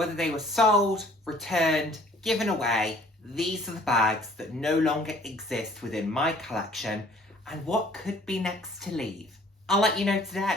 Whether they were sold, returned, given away, these are the bags that no longer exist within my collection and what could be next to leave. I'll let you know today.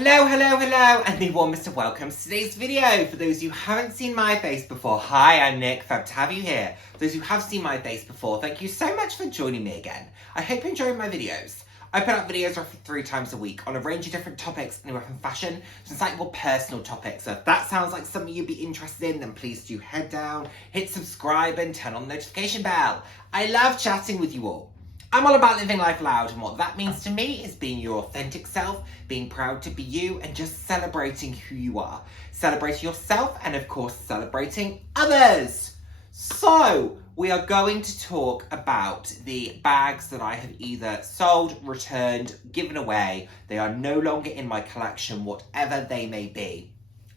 Hello, and the warmest of welcomes to today's video. For those who haven't seen my face before, hi, I'm Nick, fab to have you here. For those who have seen my face before, thank you so much for joining me again. I hope you're enjoying my videos. I put out videos roughly 3 times a week on a range of different topics, anywhere from fashion to slightly more personal topics. So if that sounds like something you'd be interested in, then please do head down, hit subscribe and turn on the notification bell. I love chatting with you all. I'm all about living life loud, and what that means to me is being your authentic self, being proud to be you, and just celebrating who you are. Celebrating yourself and, of course, celebrating others. So, we are going to talk about the bags that I have either sold, returned, given away. They are no longer in my collection, whatever they may be.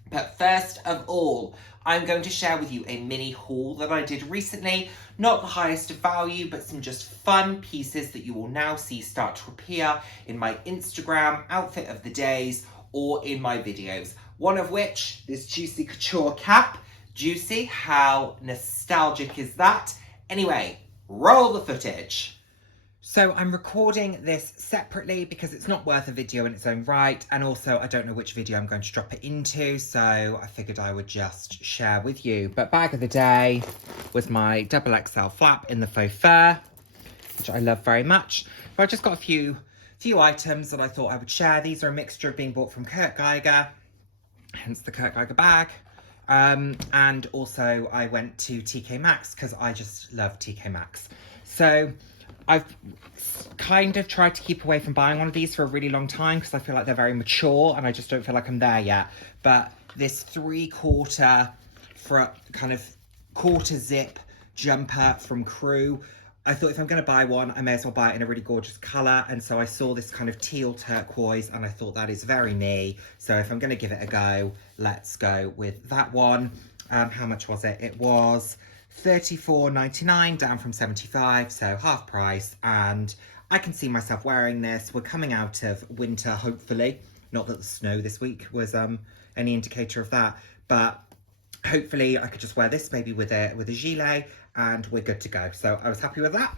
But first of all, I'm going to share with you a mini haul that I did recently. Not the highest of value, but some just fun pieces that you will now see start to appear in my Instagram outfit of the days or in my videos. One of which, this Juicy Couture cap. Juicy, how nostalgic is that? Anyway, roll the footage. So I'm recording this separately because it's not worth a video in its own right, and also I don't know which video I'm going to drop it into, so I figured I would just share with you. But bag of the day was my XXL flap in the faux fur, which I love very much. But I've just got a few items that I thought I would share. These are a mixture of being bought from Geiger, hence the Geiger bag. And also I went to TK Maxx because I just love TK Maxx. So I've kind of tried to keep away from buying one of these for a really long time because I feel like they're very mature and I just don't feel like I'm there yet. But this 3/4 for kind of quarter zip jumper from Crew, I thought if I'm going to buy one, I may as well buy it in a really gorgeous colour. And so I saw this kind of teal turquoise and I thought that is very me. So if I'm going to give it a go, let's go with that one. How much was it? It was $34.99, down from $75, so half price. And I can see myself wearing this. We're coming out of winter, hopefully. Not that the snow this week was any indicator of that, but hopefully I could just wear this maybe with a gilet and we're good to go. So I was happy with that.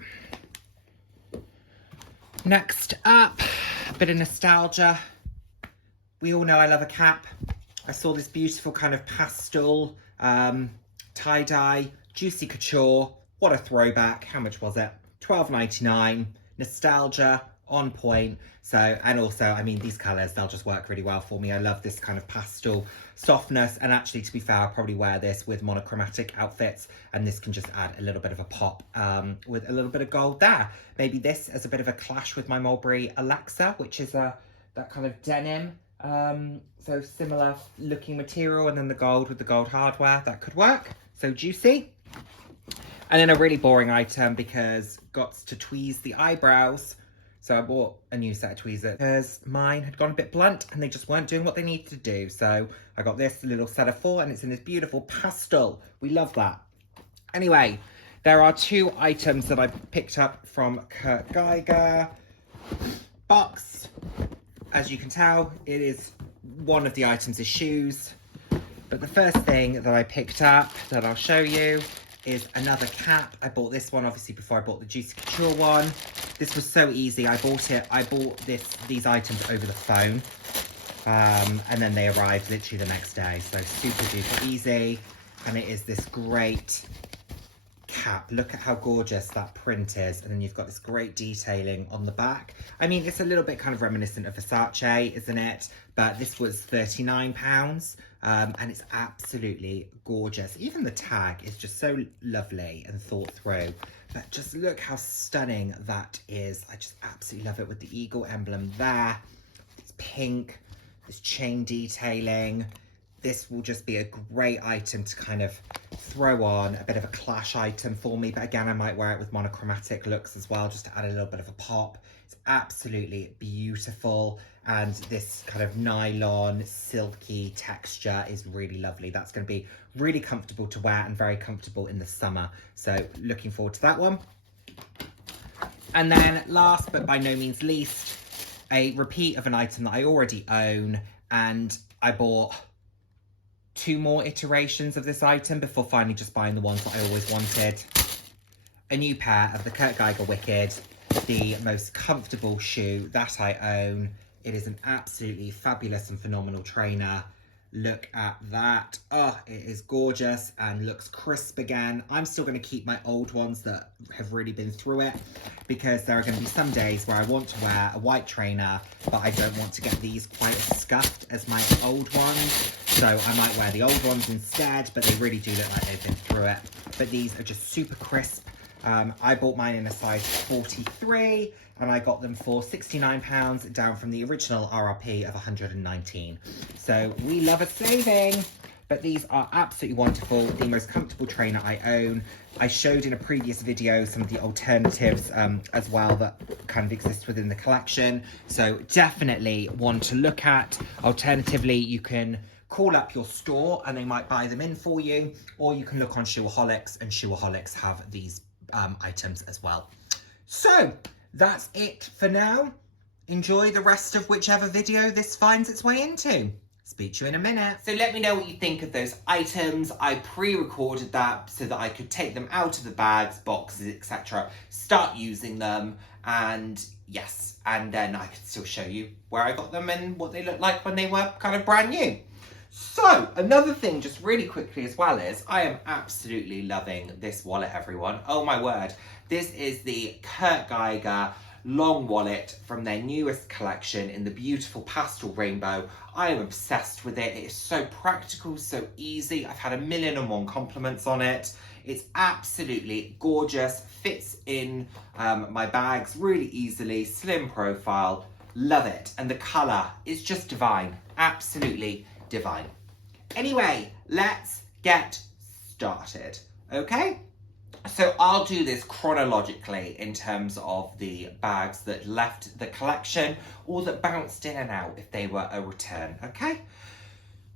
Next up, a bit of nostalgia. We all know I love a cap. I saw this beautiful kind of pastel tie-dye Juicy Couture. What a throwback. How much was it? $12.99. Nostalgia on point. So, and also, I mean, these colours, they'll just work really well for me. I love this kind of pastel softness. And actually, to be fair, I'll probably wear this with monochromatic outfits. And this can just add a little bit of a pop with a little bit of gold there. Maybe this as a bit of a clash with my Mulberry Alexa, which is that kind of denim. So similar looking material, and then the gold with the gold hardware. That could work. So juicy. And then a really boring item because got to tweeze the eyebrows. So I bought a new set of tweezers because mine had gone a bit blunt and they just weren't doing what they needed to do. So I got this little set of 4 and it's in this beautiful pastel. We love that. Anyway, there are 2 items that I picked up from Geiger box. As you can tell, one of the items is shoes. But the first thing that I picked up that I'll show you is another cap. I bought this one obviously before I bought the Juicy Couture one. This was so easy. I bought these items over the phone. And then they arrived literally the next day. So super duper easy. And it is this great cap. Look at how gorgeous that print is. And then you've got this great detailing on the back. I mean, it's a little bit kind of reminiscent of Versace, isn't it? But this was £39. And it's absolutely gorgeous. Even the tag is just so lovely and thought through. But just look how stunning that is. I just absolutely love it with the eagle emblem there. It's pink, this chain detailing. This will just be a great item to kind of throw on, a bit of a clash item for me. But again, I might wear it with monochromatic looks as well, just to add a little bit of a pop. It's absolutely beautiful. And this kind of nylon, silky texture is really lovely. That's going to be really comfortable to wear and very comfortable in the summer. So looking forward to that one. And then last but by no means least, a repeat of an item that I already own, and I bought 2 more iterations of this item before finally just buying the ones that I always wanted. A new pair of the Kurt Geiger Wicked, the most comfortable shoe that I own. It is an absolutely fabulous and phenomenal trainer. Look at that. Oh, it is gorgeous and looks crisp again. I'm still going to keep my old ones that have really been through it, because there are going to be some days where I want to wear a white trainer, but I don't want to get these quite as scuffed as my old ones. So I might wear the old ones instead, but they really do look like they've been through it. But these are just super crisp. I bought mine in a size 43 and I got them for £69, down from the original RRP of £119. So we love a saving, but these are absolutely wonderful. The most comfortable trainer I own. I showed in a previous video some of the alternatives as well that kind of exist within the collection. So definitely one to look at. Alternatively, you can call up your store and they might buy them in for you, or you can look on Shoeaholics, and Shoeaholics have these items as well. So that's it for now. Enjoy the rest of whichever video this finds its way into. Speak to you in a minute. So let me know what you think of those items. I pre-recorded that so that I could take them out of the bags, boxes, etc. Start using them, and yes, and then I could still show you where I got them and what they looked like when they were kind of brand new. So, another thing just really quickly as well is, I am absolutely loving this wallet, everyone. Oh my word. This is the Kurt Geiger long wallet from their newest collection in the beautiful pastel rainbow. I am obsessed with it. It is so practical, so easy. I've had 1,000,001 compliments on it. It's absolutely gorgeous, fits in my bags really easily, slim profile, love it. And the colour is just divine, absolutely divine. Anyway, let's get started, okay? So I'll do this chronologically in terms of the bags that left the collection or that bounced in and out if they were a return, okay?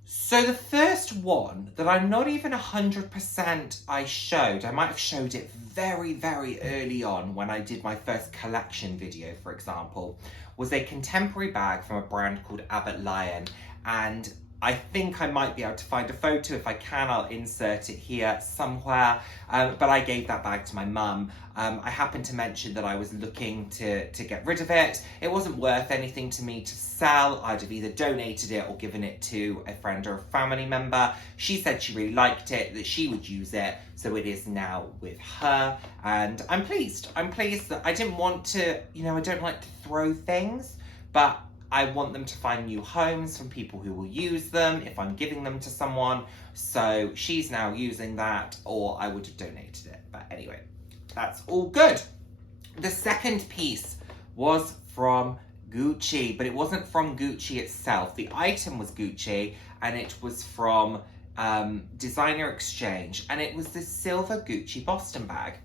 So the first one that I'm not even 100% I might have showed it very, very early on when I did my first collection video, for example, was a contemporary bag from a brand called Abbott Lion. And I think I might be able to find a photo. If I can, I'll insert it here somewhere. But I gave that bag to my mum. I happened to mention that I was looking to get rid of it. It wasn't worth anything to me to sell. I'd have either donated it or given it to a friend or a family member. She said she really liked it, that she would use it. So it is now with her. And I'm pleased. I'm pleased that I didn't want to, I don't like to throw things, but I want them to find new homes from people who will use them if I'm giving them to someone. So she's now using that, or I would have donated it. But anyway, that's all good. The second piece was from Gucci, but it wasn't from Gucci itself. The item was Gucci, and it was from Designer Exchange, and it was the silver Gucci Boston bag.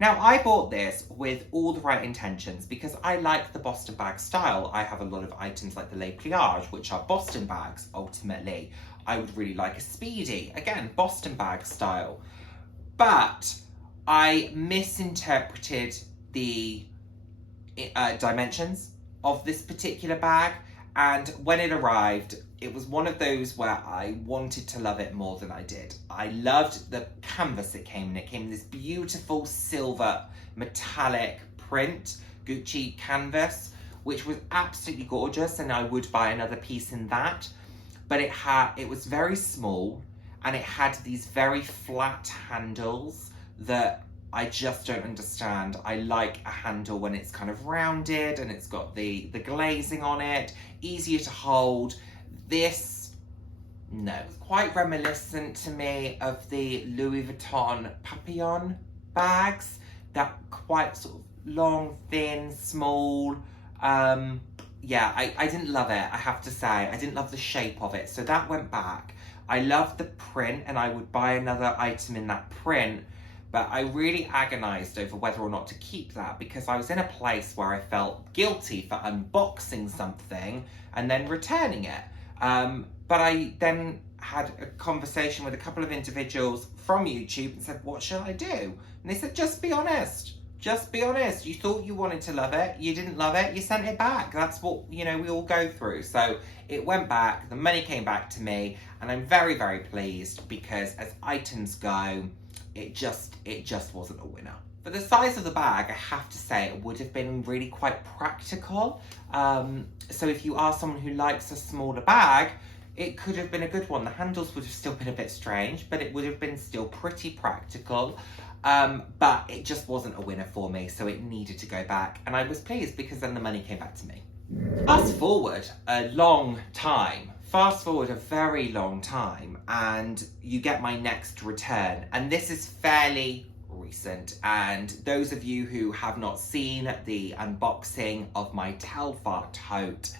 Now, I bought this with all the right intentions because I like the Boston bag style. I have a lot of items like the Les Pliages, which are Boston bags, ultimately. I would really like a Speedy, again, Boston bag style. But I misinterpreted the dimensions of this particular bag. And when it arrived, it was one of those where I wanted to love it more than I did. I loved the canvas it came in. It came in this beautiful silver metallic print Gucci canvas, which was absolutely gorgeous, and I would buy another piece in that. But it was very small, and it had these very flat handles that I just don't understand. I like a handle when it's kind of rounded and it's got the glazing on it, easier to hold. This, no, it's quite reminiscent to me of the Louis Vuitton Papillon bags, that quite sort of long, thin, small. Yeah, I didn't love it, I have to say. I didn't love the shape of it, so that went back. I loved the print, and I would buy another item in that print, but I really agonized over whether or not to keep that because I was in a place where I felt guilty for unboxing something and then returning it. But I then had a conversation with a couple of individuals from YouTube and said, what should I do? And they said, just be honest. just be honest. You thought you wanted to love it. You didn't love it. You sent it back. That's what, you know, we all go through. So it went back. The money came back to me. And I'm very, very pleased because as items go, it just wasn't a winner. For the size of the bag, I have to say it would have been really quite practical. So if you are someone who likes a smaller bag, it could have been a good one. The handles would have still been a bit strange, but it would have been still pretty practical. But it just wasn't a winner for me, so it needed to go back. And I was pleased because then the money came back to me. Fast forward a long time. Fast forward a very long time, and you get my next return. And this is fairly recent. And those of you who have not seen the unboxing of my Telfar tote,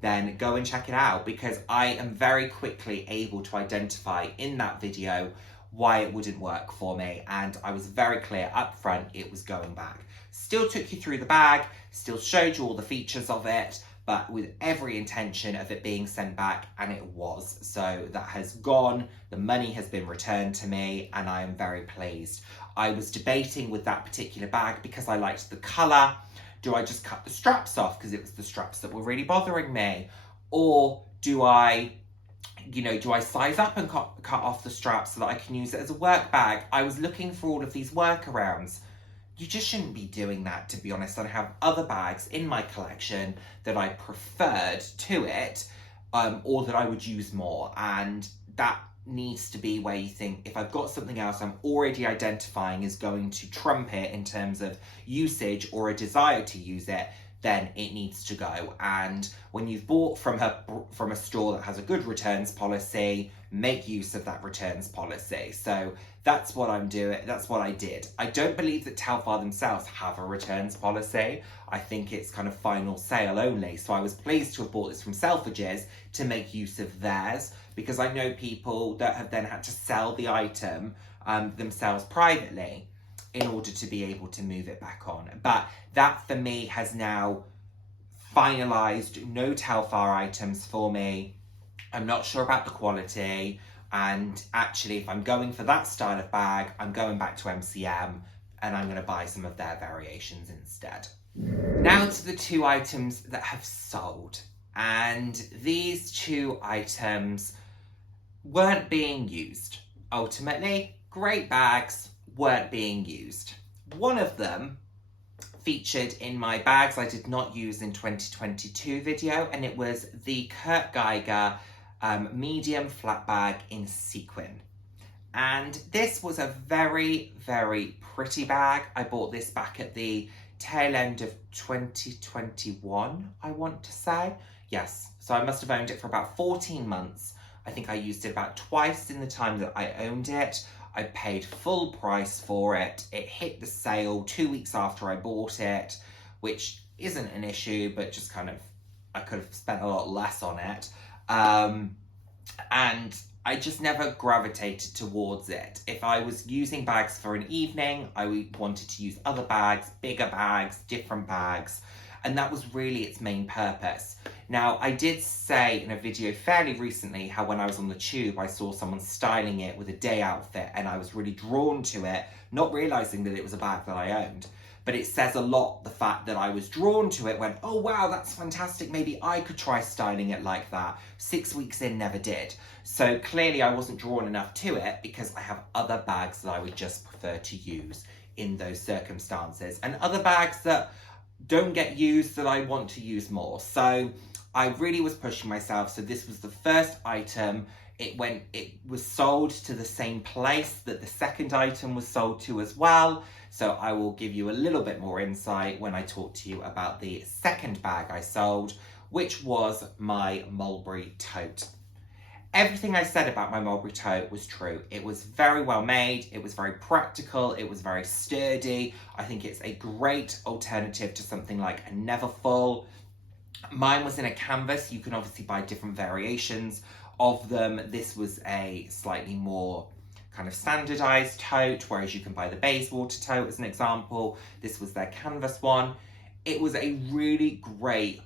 then go and check it out, because I am very quickly able to identify in that video why it wouldn't work for me, and I was very clear up front it was going back. Still took you through the bag, still showed you all the features of it, but with every intention of it being sent back, and it was. So that has gone, the money has been returned to me, and I am very pleased. I was debating with that particular bag because I liked the colour. Do I just cut the straps off because it was the straps that were really bothering me? Or do I size up and cut off the straps so that I can use it as a work bag? I was looking for all of these workarounds. You just shouldn't be doing that, to be honest. I have other bags in my collection that I preferred to it, or that I would use more. And that needs to be where you think, if I've got something else I'm already identifying is going to trump it in terms of usage or a desire to use it, then it needs to go. And when you've bought from a store that has a good returns policy, make use of that returns policy. So that's what I'm doing. That's what I did. I don't believe that Telfar themselves have a returns policy. I think it's kind of final sale only. So I was pleased to have bought this from Selfridges to make use of theirs, because I know people that have then had to sell the item themselves privately in order to be able to move it back on. But that for me has now finalised. No Telfar items for me. I'm not sure about the quality, and actually if I'm going for that style of bag, I'm going back to MCM and I'm going to buy some of their variations instead. Now to the two items that have sold, and these two items weren't being used. Ultimately, great bags weren't being used. One of them featured in my bags I did not use in 2022 video, and it was the Geiger medium flat bag in sequin. And this was a very, very pretty bag. I bought this back at the tail end of 2021, I want to say. Yes, so I must have owned it for about 14 months. I think I used it about twice in the time that I owned it. I paid full price for it. It hit the sale 2 weeks after I bought it, which isn't an issue, but just kind of, I could have spent a lot less on it. And I just never gravitated towards it. If I was using bags for an evening, I wanted to use other bags, bigger bags, different bags, and that was really its main purpose. Now, I did say in a video fairly recently how when I was on the tube, I saw someone styling it with a day outfit, and I was really drawn to it, not realising that it was a bag that I owned. But it says a lot, the fact that I was drawn to it, went, oh wow, that's fantastic, maybe I could try styling it like that. 6 weeks in, never did. So clearly I wasn't drawn enough to it, because I have other bags that I would just prefer to use in those circumstances, and other bags that don't get used that I want to use more. So I really was pushing myself. So this was the first item. It was sold to the same place that the second item was sold to as well. So I will give you a little bit more insight when I talk to you about the second bag I sold, which was my Mulberry tote. Everything I said about my Mulberry tote was true. It was very well made, it was very practical, it was very sturdy. I think it's a great alternative to something like a Neverfull. Mine was in a canvas. You can obviously buy different variations of them. This was a slightly more kind of standardized tote, whereas you can buy the Bayswater tote as an example. This was their canvas one. It was a really great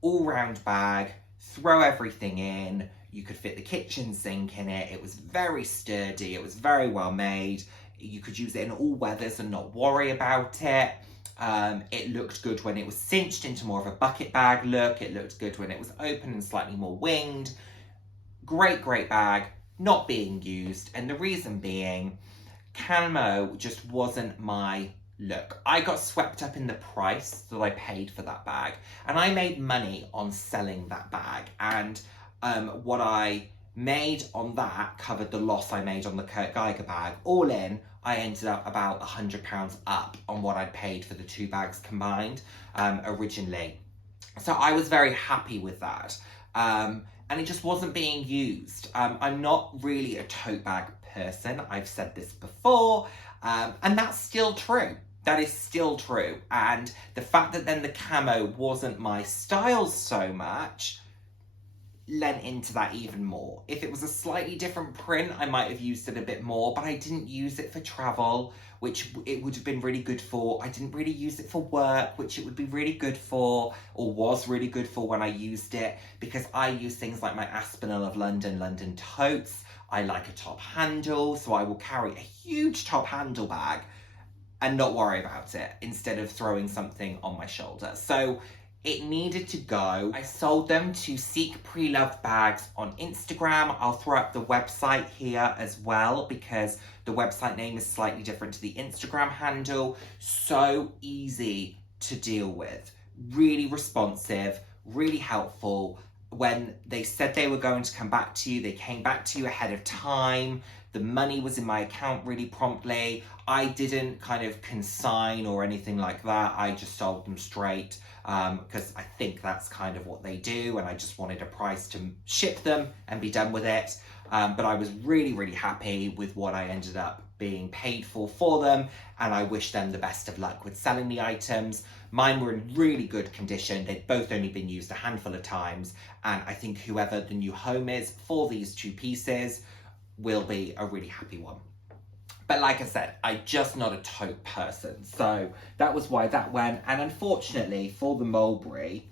all-round bag, throw everything in. You could fit the kitchen sink in it. It was very sturdy. It was very well made. You could use it in all weathers and not worry about it. It looked good when it was cinched into more of a bucket bag look. It looked good when it was open and slightly more winged. Great bag, not being used. And the reason being, camo just wasn't my look. I got swept up in the price that I paid for that bag. And I made money on selling that bag. And what I made on that covered the loss I made on the Geiger bag. All in, I ended up about £100 up on what I'd paid for the two bags combined originally. So I was very happy with that. And it just wasn't being used. I'm not really a tote bag person. I've said this before, and that's still true. That is still true. And the fact that then the camo wasn't my style so much lent into that even more. If it was a slightly different print, I might have used it a bit more, but I didn't use it for travel, which it would have been really good for. I didn't really use it for work, which it would be really good for, or was really good for when I used it, because I use things like my Aspinall of London totes. I like a top handle, so I will carry a huge top handle bag and not worry about it, instead of throwing something on my shoulder. So it needed to go. I sold them to Seek Pre-Loved Bags on Instagram. I'll throw up the website here as well, because the website name is slightly different to the Instagram handle. So easy to deal with. Really responsive, really helpful. When they said they were going to come back to you, they came back to you ahead of time. The money was in my account really promptly. I didn't kind of consign or anything like that. I just sold them straight, because I think that's kind of what they do, and I just wanted a price to ship them and be done with it. But I was really happy with what I ended up being paid for them, and I wish them the best of luck with selling the items. Mine were in really good condition. They'd both only been used a handful of times, and I think whoever the new home is for these two pieces will be a really happy one. But like I said, I'm just not a tote person, so that was why that went. And unfortunately for the Mulberry,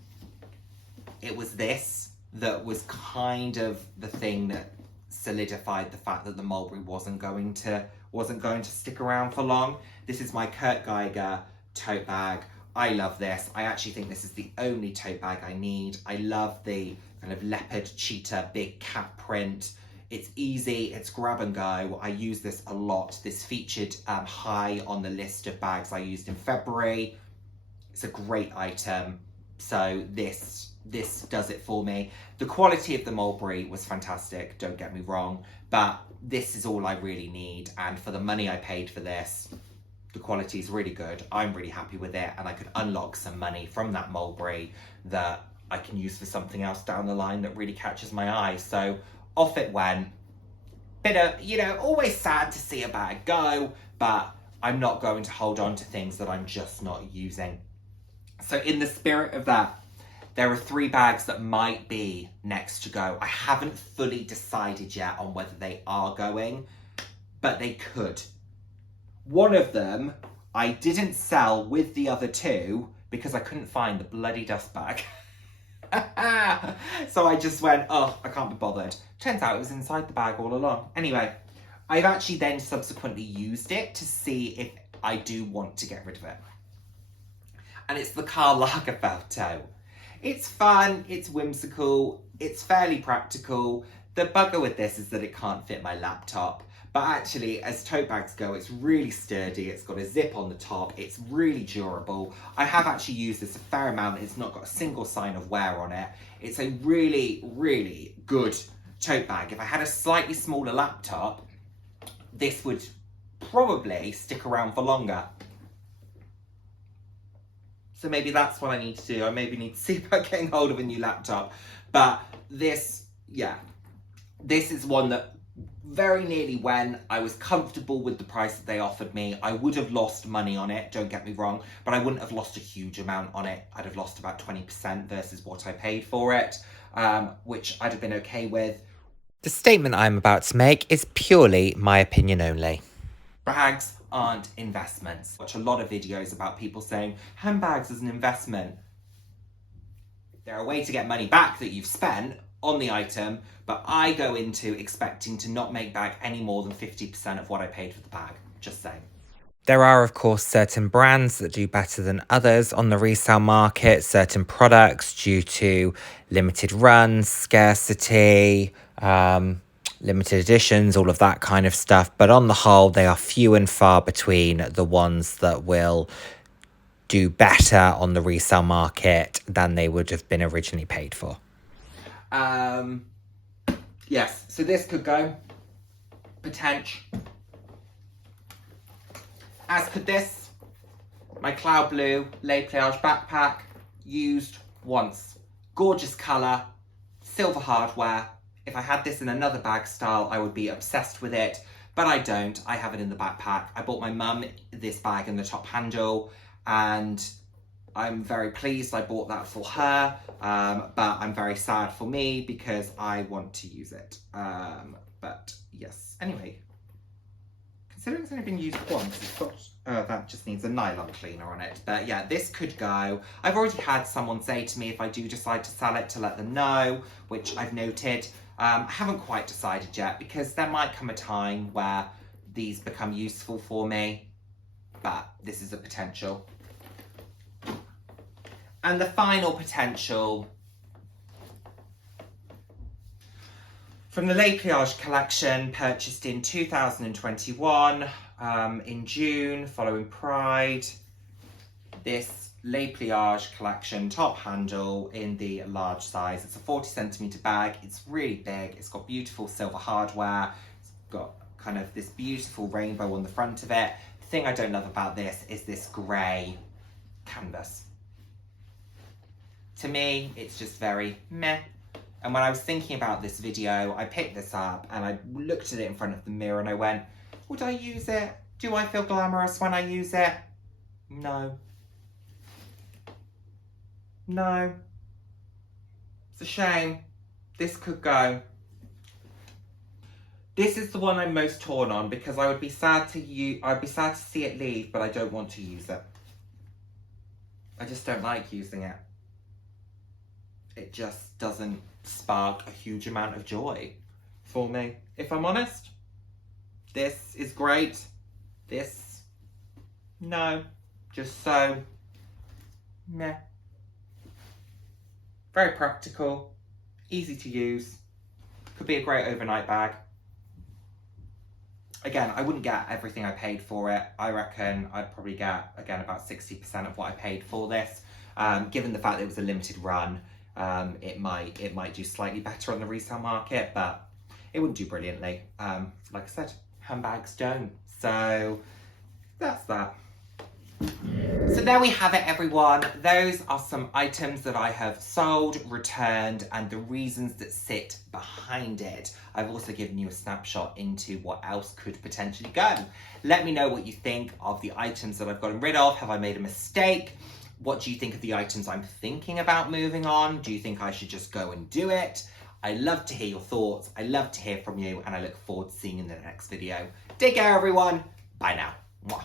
it was this that was kind of the thing that solidified the fact that the Mulberry wasn't going to stick around for long. This is my Kurt Geiger tote bag. I love this. I actually think this is the only tote bag I need. I love the kind of leopard cheetah big cat print. It's easy, it's grab and go. I use this a lot. This featured high on the list of bags I used in February. It's a great item. So this does it for me. The quality of the Mulberry was fantastic, don't get me wrong, but this is all I really need. And for the money I paid for this, the quality is really good. I'm really happy with it, and I could unlock some money from that Mulberry that I can use for something else down the line that really catches my eye. So off it went. Bit of, always sad to see a bag go, but I'm not going to hold on to things that I'm just not using. So in the spirit of that, there are 3 bags that might be next to go. I haven't fully decided yet on whether they are going, but they could. One of them I didn't sell with the other 2 because I couldn't find the bloody dust bag. So I just went, oh, I can't be bothered. Turns out it was inside the bag all along. Anyway, I've actually then subsequently used it to see if I do want to get rid of it. And it's the Carla Cabello tote. It's fun, it's whimsical, it's fairly practical. The bugger with this is that it can't fit my laptop. But actually, as tote bags go, it's really sturdy. It's got a zip on the top. It's really durable. I have actually used this a fair amount. It's not got a single sign of wear on it. It's a really good tote bag. If I had a slightly smaller laptop, this would probably stick around for longer. So maybe that's what I need to do. I maybe need to see about getting hold of a new laptop. But this is one that very nearly when I was comfortable with the price that they offered me. I would have lost money on it, don't get me wrong, but I wouldn't have lost a huge amount on it. I'd have lost about 20% versus what I paid for it, which I'd have been okay with. The statement I'm about to make is purely my opinion only. Bags aren't investments. I watch a lot of videos about people saying handbags as an investment. They're a way to get money back that you've spent on the item, but I go into expecting to not make back any more than 50% of what I paid for the bag. Just saying. There are, of course, certain brands that do better than others on the resale market, certain products due to limited runs, scarcity, limited editions, all of that kind of stuff. But on the whole, they are few and far between the ones that will do better on the resale market than they would have been originally paid for. Yes, so this could go. Potential. As could this. My cloud blue Le Pliage backpack. Used once. Gorgeous colour. Silver hardware. If I had this in another bag style, I would be obsessed with it. But I don't. I have it in the backpack. I bought my mum this bag in the top handle. And I'm very pleased I bought that for her. But I'm very sad for me because I want to use it. But yes. Anyway. Considering it's only been used once, it's got, that just needs a nylon cleaner on it. But yeah, this could go. I've already had someone say to me if I do decide to sell it to let them know, which I've noted. I haven't quite decided yet because there might come a time where these become useful for me. But this is a potential. And the final potential from the Le Pliage collection, purchased in 2021, in June, following Pride. This Le Pliage collection top handle in the large size. It's a 40cm bag. It's really big. It's got beautiful silver hardware. It's got kind of this beautiful rainbow on the front of it. The thing I don't love about this is this grey canvas. To me, it's just very meh. And when I was thinking about this video, I picked this up and I looked at it in front of the mirror and I went, would I use it? Do I feel glamorous when I use it? No. No. It's a shame. This could go. This is the one I'm most torn on because I would be sad to see it leave, but I don't want to use it. I just don't like using it. It just doesn't spark a huge amount of joy for me. If I'm honest, this is great. This, no, just so meh. Very practical, easy to use, could be a great overnight bag. Again, I wouldn't get everything I paid for it. I reckon I'd probably get, again, about 60% of what I paid for this. Given the fact that it was a limited run, it might do slightly better on the resale market, but it wouldn't do brilliantly. Like I said, handbags don't. So that's that. So there we have it, everyone. Those are some items that I have sold, returned, and the reasons that sit behind it. I've also given you a snapshot into what else could potentially go. Let me know what you think of the items that I've gotten rid of. Have I made a mistake? What do you think of the items I'm thinking about moving on? Do you think I should just go and do it? I love to hear your thoughts. I love to hear from you, and I look forward to seeing you in the next video. Take care, everyone. Bye now. Mwah.